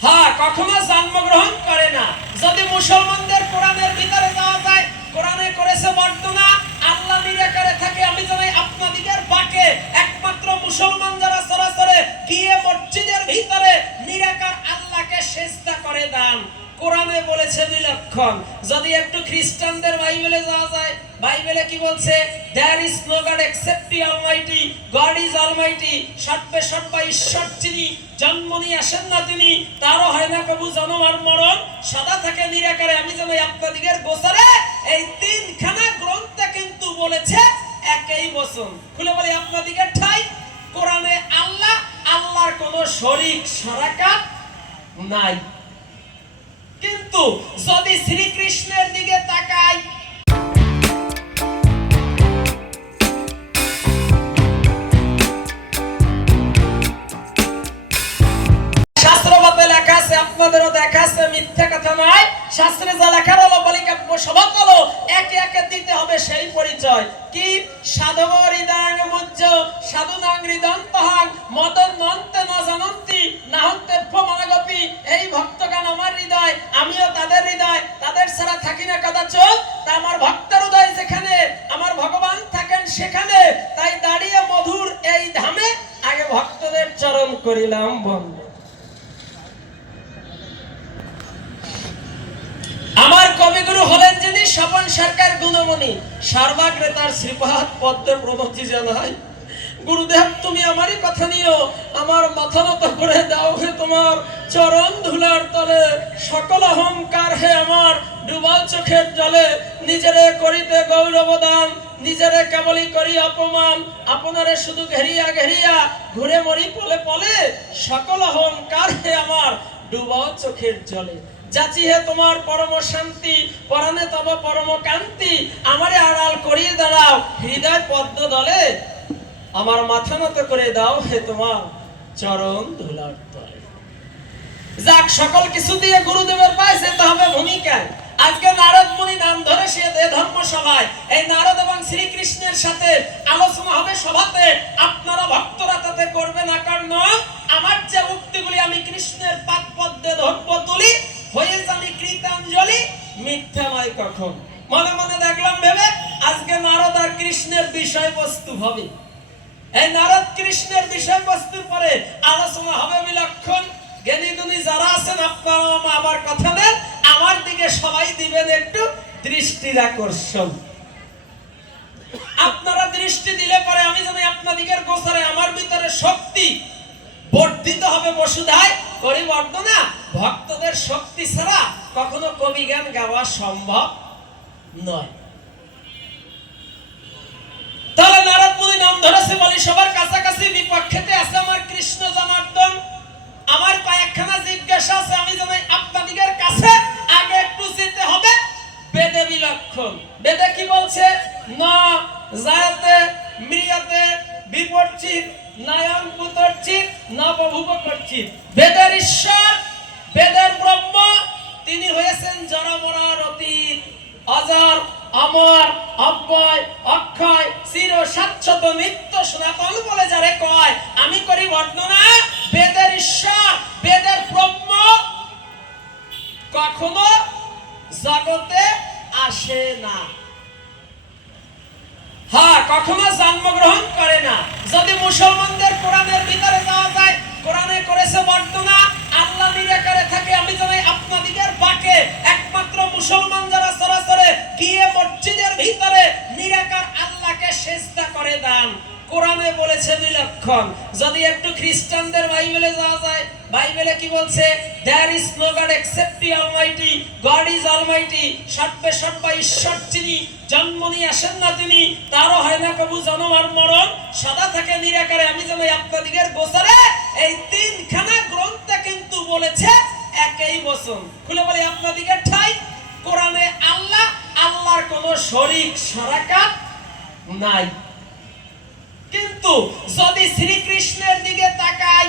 হ্যাঁ কখনো জন্মগ্রহণ করে না। যদি মুসলমানদের কোরআনের ভিতরে যাওয়া যায় কোরআনে করেছে বর্ণনা আল্লাহ নিরাকারে থাকে আমি জানাই আপনাদিগের বাকে একমাত্র মুসলমান যারা সরাসরি গিয়ে মসজিদের ভিতরে নিরাকার আল্লাহকে সেজদা করে দান কোরআনে বলেছে বিলক্ষণ যদি একটু খ্রিস্টানদের বাইবেলে যাওয়া যায়, বাইবেলে কি বলছে? There is no God except the almighty God is almighty সর্বে সর্বা ঈশ্বর যিনি, জন্ম নিয়ে আসেন না তিনি, তারও হয় না কবু জন্ম আর মরণ। সদা থাকে নিরাকারে। আমি যেন আপনাদিগের গোসরে এই তিনখানা গ্রন্থে কিন্তু বলেছে একই বচন। খুলে বলি, আপনাদিগের ঠাই, কোরআনে আল্লাহ, আল্লাহর কোনো শরীক সারাকাত নাই। কিন্তু যদি শ্রীকৃষ্ণের দিকে তাকাই আপনাদেরও দেখা আছে, মিথ্যা কথা নয়। শাস্ত্রে যা লেখা হলো, একে একে দিতে হবে সেই পরিচয়। কি? সাধব হৃদয়াং মুজ্জ সাধুনাং হৃদন্তহাং, মদন নন্তে ন জানন্তি, নাহন্তে মনাগপি এই ভক্তগান আমার হৃদয় আমিও তাদের হৃদয় তাদের ছাড়া থাকি না কদাচ। তা আমার ভক্তের হৃদয় যেখানে, আমার ভগবান থাকেন সেখানে। তাই দাঁড়িয়ে মধুর এই ধামে আগে ভক্তদের চরণ করিলাম বন্ধ। আমার কবিগুরু হলেন যিনি স্বপন সরকার গুণমণি। সর্বাগ্রেতার শ্রীপাদ পদ্মের প্রণতি জানাই। গুরুদেব, তুমি আমারই কথা নিও। আমার মাথা নত করে দাও হে তোমার চরণ ধুলার তলে। সকল অহংকার হে আমার। ডুবাল চোখের জলে নিজেরে করিতে গৌরব দান নিজেরে কেবলই করি অপমান। আপনারে শুধু ঘেরিয়া ঘেরিয়া ঘুরে মরি পলে পলে সকল অহংকার হে আমার। ডুবাও চোখের জলে যাচি হে তোমার পরম শান্তি, পরাণে তব পরম কান্তি। আমারে আড়াল করিয়ে দাঁড়াও, হৃদয় পদ্ম দলে। আমার মাথা নত করে দাও হে তোমার চরণ ধুলার তলে। যাক, সকল কিছু দিয়ে গুরুদেবের পায়ে যেতে হবে ভূমিকায়। আজকে নারদ মুনি নাম ধরে সে ধর্ম সভায় এই নারদ এবং শ্রীকৃষ্ণের সাথে আলোচনা হবে সভাতে। আপনারা ভক্তরা তাতে করবেন নয় আমার যে উক্তিগুলি আমি কৃষ্ণের পাদ পদ্মে ধর্ম তুলি, হয়ে জানি কৃতাঞ্জলি মিথ্যা নয় কখন? মনে মনে দেখলাম ভেবে আজকে নারদ আর কৃষ্ণের বিষয়বস্তু হবে। এই নারদ কৃষ্ণের বিষয়বস্তুর পরে আলোচনা হবে বিলক্ষণ। জ্ঞানী গুণী যারা আছেন আপনারা আমার কথা নেন আমার দিকে সবাই দিবেন একটু দৃষ্টির আকর্ষণ। আপনারা দৃষ্টি দিলে পরে আমি জানি আপনাদিকের গোচরে আমার ভিতরে শক্তি বর্ধিত হবে বসুধায়, পরিবর্তনা, ভক্তদের শক্তি ছাড়া কখনো কবি গান গাওয়া সম্ভব নয়। তাহলে নারদ মুনি নাম ধরেছে বলি, সবার কাছাকাছি বিপক্ষেতে আছে আমার কৃষ্ণ জনার্দন। আমার কয়েকখানা জিজ্ঞাসা আছে, আমি জানাই, আপনাদিগের কাছে আগে একটু যেতে হবে। বেদে বিলক্ষণ। বেদে কি বলছে? না যাতে মৃয়তে বিপর্চিত, নয়ন পুতর্চিত নবভুব করছিত বেদের ঈশ্বর, বেদের ব্রহ্ম, তিনি হয়েছেন জনমরার অতীত অজর, অমর, অব্যয়, অক্ষয়, চির শাশ্বত নিত্য সনাতন বলে যারে কয় আসে না। হ্যাঁ কখনো জন্মগ্রহণ করে না। যদি মুসলমানদের কোরআনের ভিতরে যাওয়া যায়, কোরআনে করেছে বর্তনা আল্লাহ নিরাকারে থাকে। আমি জানাই আপনাদিগের বাকে একমাত্র মুসলমান যারা সরাসরি গিয়ে মসজিদের ভিতরে নিরাকার আল্লাহকে সেজদা করে দান। কোরআনে বলেছে বিলক্ষণ যদি একটু খ্রিস্টানদের বাইবেলে যাওয়া যায়, বাইবেলে কি বলছে? There is no God except the almighty God is almighty সর্বে সর্বা ঈশ্বর যিনি, জন্ম নিয়ে আসেন না তিনি, তারও হয় না কবু জন্ম আর মরণ, সদা থাকে নিরাকারে। আমি যেন আপনাদিগের গোচরে এই তিনখানা গ্রন্থে কিন্তু বলেছে একই বচন। খুলে বলি, আপনাদিগের ঠাই, কোরআনে আল্লাহ, আল্লাহর কোনো শরীক, সারাকাত নাই। কিন্তু যদি শ্রীকৃষ্ণের দিকে তাকাই